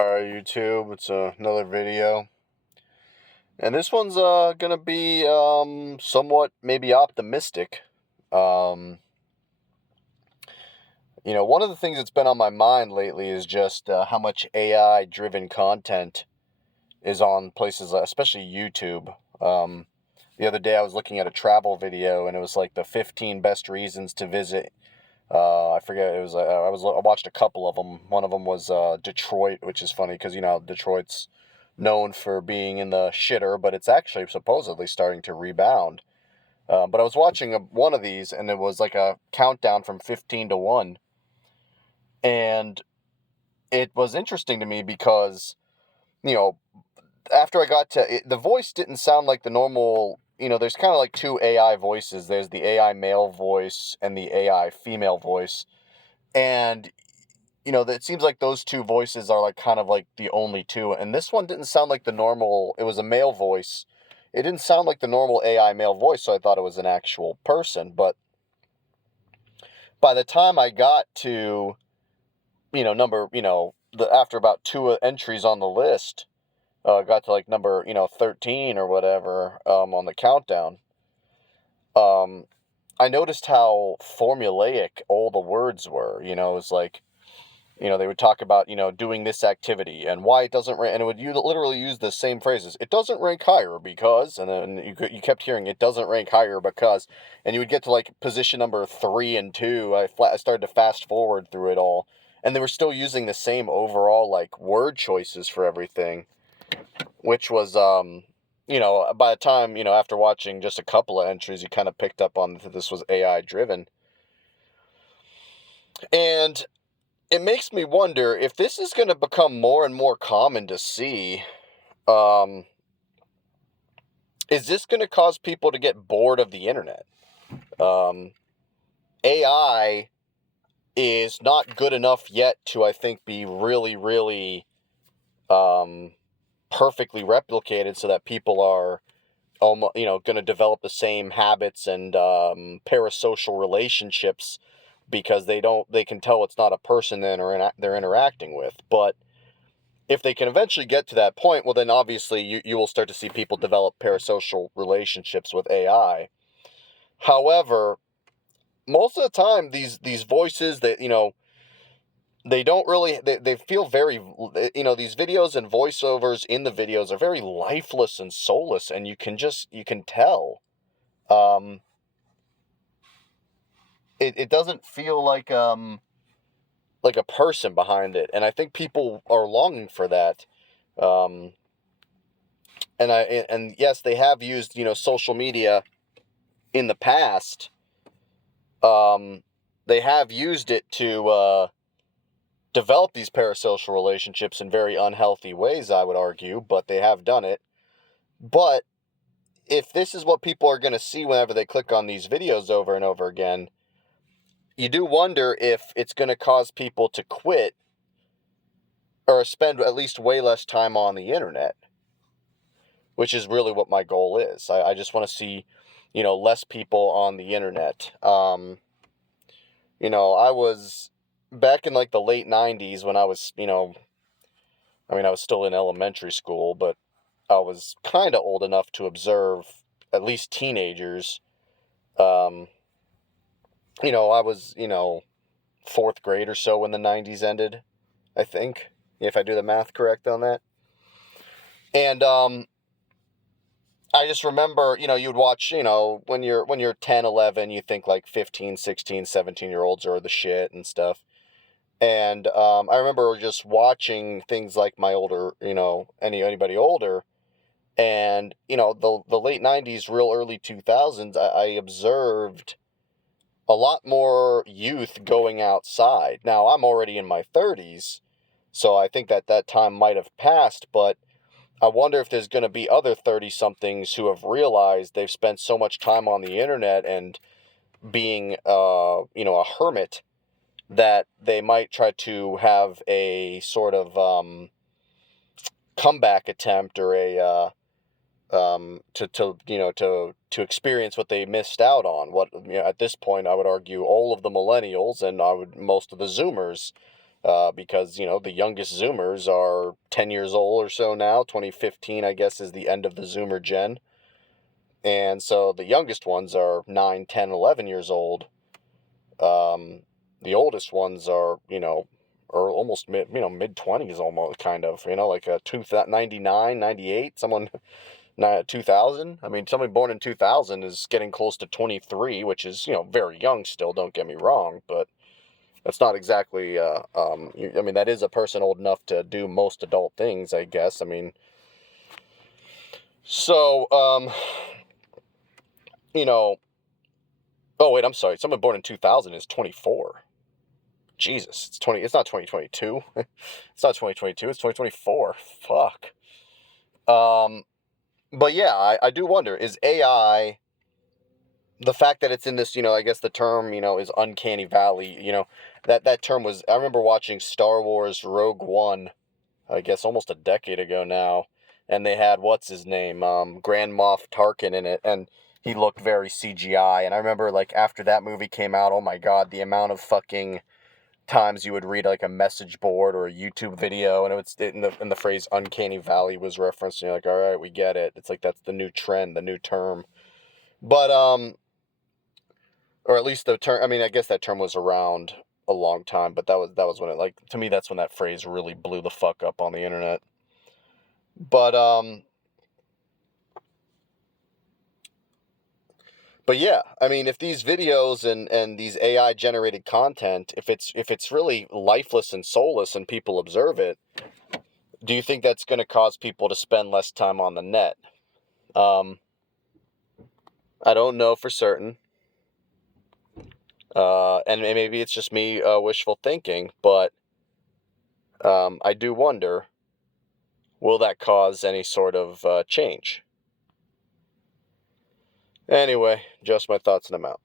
Alright, YouTube, it's another video. And this one's gonna be somewhat maybe optimistic. Um, one of the things that's been on my mind lately is just how much AI driven content is on places, especially YouTube. The other day I was looking at a travel video and it was like the 15 best reasons to visit. I forget, it was I watched a couple of them. One of them was Detroit, which is funny because Detroit's known for being in the shitter, but it's actually supposedly starting to rebound. But I was watching one of these, and it was like a countdown from 15 to 1. And it was interesting to me because, you know, after I got to it, the voice didn't sound like the normal. There's kind of like two AI voices. There's the AI male voice and the AI female voice. And it seems like those two voices are like kind of like the only two. And this one didn't sound like the normal, it was a male voice. It didn't sound like the normal AI male voice, so I thought it was an actual person. But by the time I got to, after about two entries on the list, got to like number, 13 or whatever, on the countdown, um, I noticed how formulaic all the words were. It was like, they would talk about, doing this activity and why it doesn't rank, and it would literally use the same phrases. It doesn't rank higher because, and then you kept hearing it doesn't rank higher because, and you would get to like position number 3 and 2. I started to fast forward through it all, and they were still using the same overall like word choices for everything, which was, by the time, after watching just a couple of entries, you kind of picked up on that this was AI driven. And it makes me wonder if this is going to become more and more common to see. Um, is this going to cause people to get bored of the internet? AI is not good enough yet to, I think, be really, really perfectly replicated so that people are almost, going to develop the same habits and parasocial relationships because they can tell it's not a person they're interacting with. But if they can eventually get to that point, well, then obviously you will start to see people develop parasocial relationships with AI. However, most of the time, these voices that, they don't really, they feel very, these videos and voiceovers in the videos are very lifeless and soulless, and you can tell. Um, it doesn't feel like a person behind it, and I think people are longing for that. Um, and yes, they have used, social media in the past. They have used it to develop these parasocial relationships in very unhealthy ways, I would argue, but they have done it. But if this is what people are going to see whenever they click on these videos over and over again, you do wonder if it's going to cause people to quit or spend at least way less time on the internet, which is really what my goal is. I just want to see, less people on the internet. I was back in like the late 90s when I was, I was still in elementary school, but I was kind of old enough to observe at least teenagers. Um, I was, fourth grade or so when the 90s ended, I think, if I do the math correct on that. And I just remember, you'd watch, when you're 10, 11, you think like 15, 16, 17-year-olds are the shit and stuff. And I remember just watching things like my older, anybody older, and the late 90s, real early 2000s, I observed a lot more youth going outside. Now I'm already in my 30s, so I think that time might have passed, but I wonder if there's going to be other 30-somethings who have realized they've spent so much time on the internet and being, a hermit, that they might try to have a sort of comeback attempt or a to experience what they missed out on. What, at this point I would argue all of the millennials and most of the Zoomers because, the youngest Zoomers are 10 years old or so now. 2015, I guess, is the end of the Zoomer gen. And so the youngest ones are 9, 10, 11 years old. The oldest ones are, or almost mid 20s almost, kind of, like a 99, 98, someone 2000. I mean, somebody born in 2000 is getting close to 23, which is, very young still, don't get me wrong, but that's not exactly, that is a person old enough to do most adult things, I guess. I mean, so, oh, wait, I'm sorry. Someone born in 2000 is 24. Jesus, it's not 2022. It's not 2022, it's 2024. Fuck. But yeah, I do wonder, is AI, the fact that it's in this, I guess the term, is uncanny valley, that term was, I remember watching Star Wars Rogue One, I guess almost a decade ago now, and they had, what's his name, Grand Moff Tarkin in it, and he looked very CGI, and I remember, like, after that movie came out, oh my god, the amount of fucking times you would read, like, a message board or a YouTube video, and in the phrase uncanny valley was referenced, and you're like, all right, we get it, it's like, that's the new trend, the new term, but, or at least the term, I mean, I guess that term was around a long time, but that was when it, like, to me, that's when that phrase really blew the fuck up on the internet. But yeah, I mean, if these videos and these AI generated content, if it's really lifeless and soulless and people observe it, do you think that's going to cause people to spend less time on the net? Um, I don't know for certain. And maybe it's just me wishful thinking, but I do wonder, will that cause any sort of change? Anyway, just my thoughts and I'm out.